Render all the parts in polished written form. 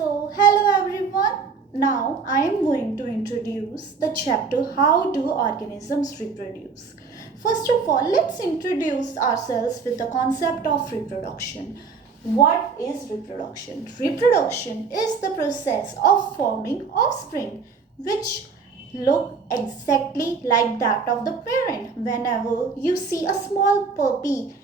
Hello everyone. Now I am going to introduce the chapter How do organisms reproduce. First of all, let's introduce ourselves with the concept of reproduction. What is reproduction? Reproduction is the process of forming offspring which look exactly like that of the parent. Whenever you see a small puppy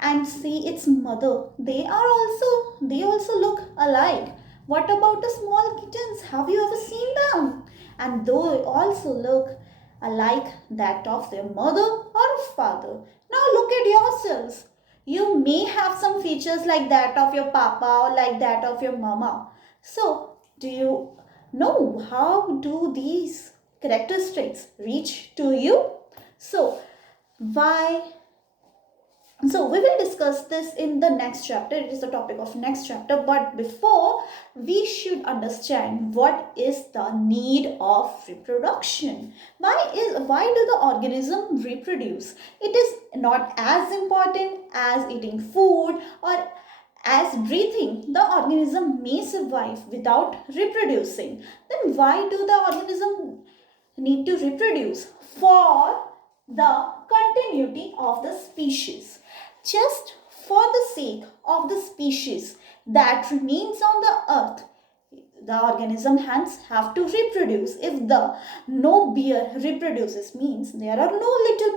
and see its mother, they also look alike. What about the small kittens? Have you ever seen them? And they also look alike that of their mother or father. Now look at yourselves. You may have some features like that of your papa or like that of your mama. So do you know how do these characteristics reach to you? So why so we will discuss this in the next chapter. It is the topic of next chapter. But before, we should understand what is the need of reproduction. Why do the organism reproduce? It is not as important as eating food or as breathing. The organism may survive without reproducing. Then why do the organism need to reproduce? For the continuity of the species. Just for the sake of the species that remains on the earth, the organism hence have to reproduce. If the no bear reproduces, means there are no little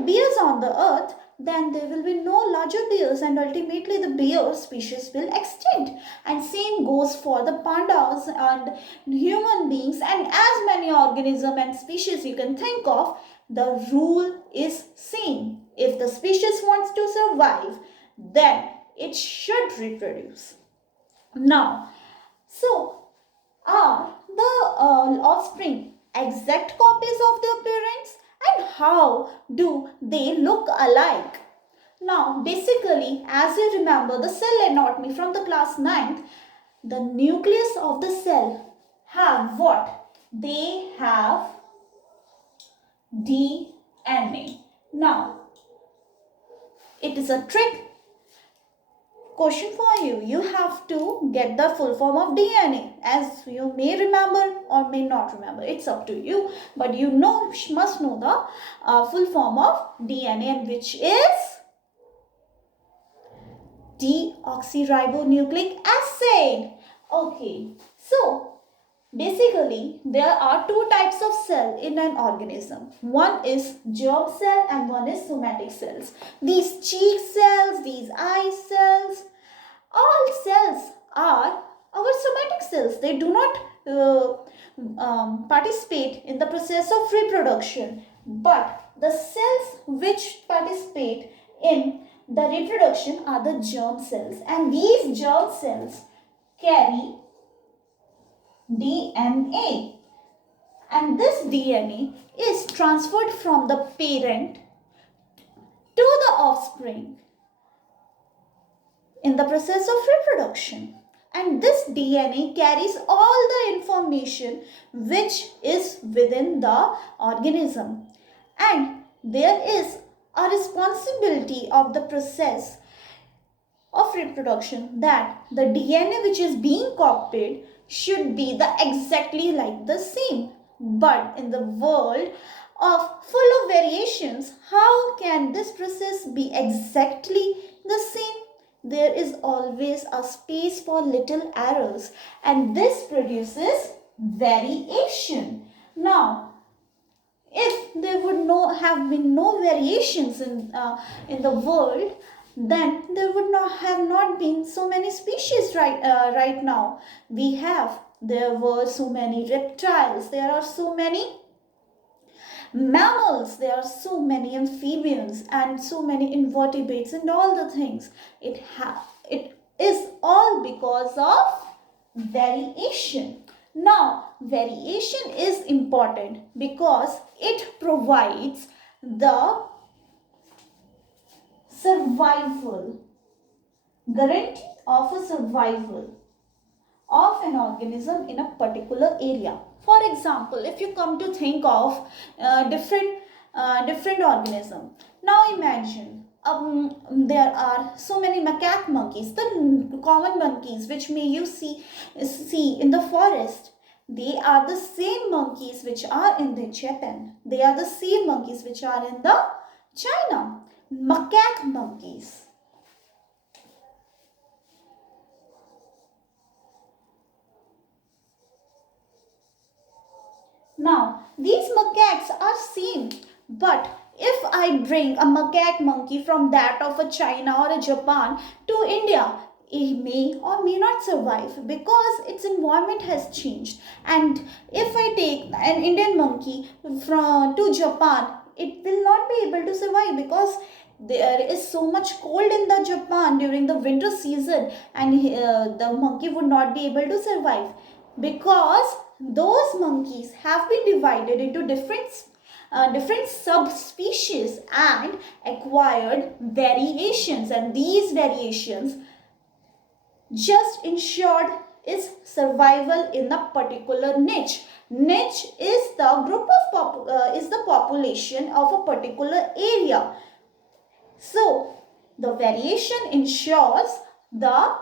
bears on the earth, then there will be no larger bears and ultimately the bear species will extinct. And same goes for the pandas and human beings and as many organisms and species you can think of. The rule is same. If the species wants to survive, then it should reproduce. Now, are the offspring exact copies of their parents, and how do they look alike? Now, basically, as you remember the cell anatomy from the class 9th, the nucleus of the cell have what? They have DNA. Now, it is a trick question for you. You have to get the full form of DNA, as you may remember or may not remember. It's up to you, but you must know the full form of DNA, which is deoxyribonucleic acid. Okay, so basically, there are two types of cell in an organism. One is germ cell and one is somatic cells. These cheek cells, these eye cells, all cells are our somatic cells. They do not participate in the process of reproduction. But the cells which participate in the reproduction are the germ cells. And these germ cells carry DNA, and this DNA is transferred from the parent to the offspring in the process of reproduction, and this DNA carries all the information which is within the organism, and there is a responsibility of the process of reproduction that the DNA which is being copied should be exactly like the same. But in the world of full of variations, how can this process be exactly the same? There is always a space for little errors, and this produces variation. Now, if there would have been no variations in the world, then there would not been so many species right now. There were so many reptiles, there are so many mammals, there are so many amphibians and so many invertebrates and all the things. It is all because of variation. Now, variation is important because it provides the survival, guarantee of a survival of an organism in a particular area. For example, if you come to think of different organism. Now imagine there are so many macaque monkeys, the common monkeys which may you see in the forest. They are the same monkeys which are in the Japan. They are the same monkeys which are in the China. Macaque monkeys. Now, these macaques are same, but if I bring a macaque monkey from that of a China or a Japan to India, it may or may not survive because its environment has changed. And if I take an Indian monkey from to Japan, it will not be able to survive because there is so much cold in the Japan during the winter season, and the monkey would not be able to survive because those monkeys have been divided into different subspecies and acquired variations, and these variations just ensured is survival in a particular niche. Niche is the group of is the population of a particular area. So the variation ensures the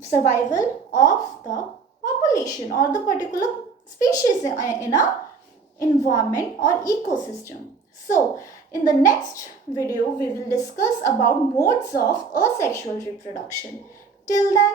survival of the population or the particular species in a environment or ecosystem. So in the next video we will discuss about modes of asexual reproduction. Till then,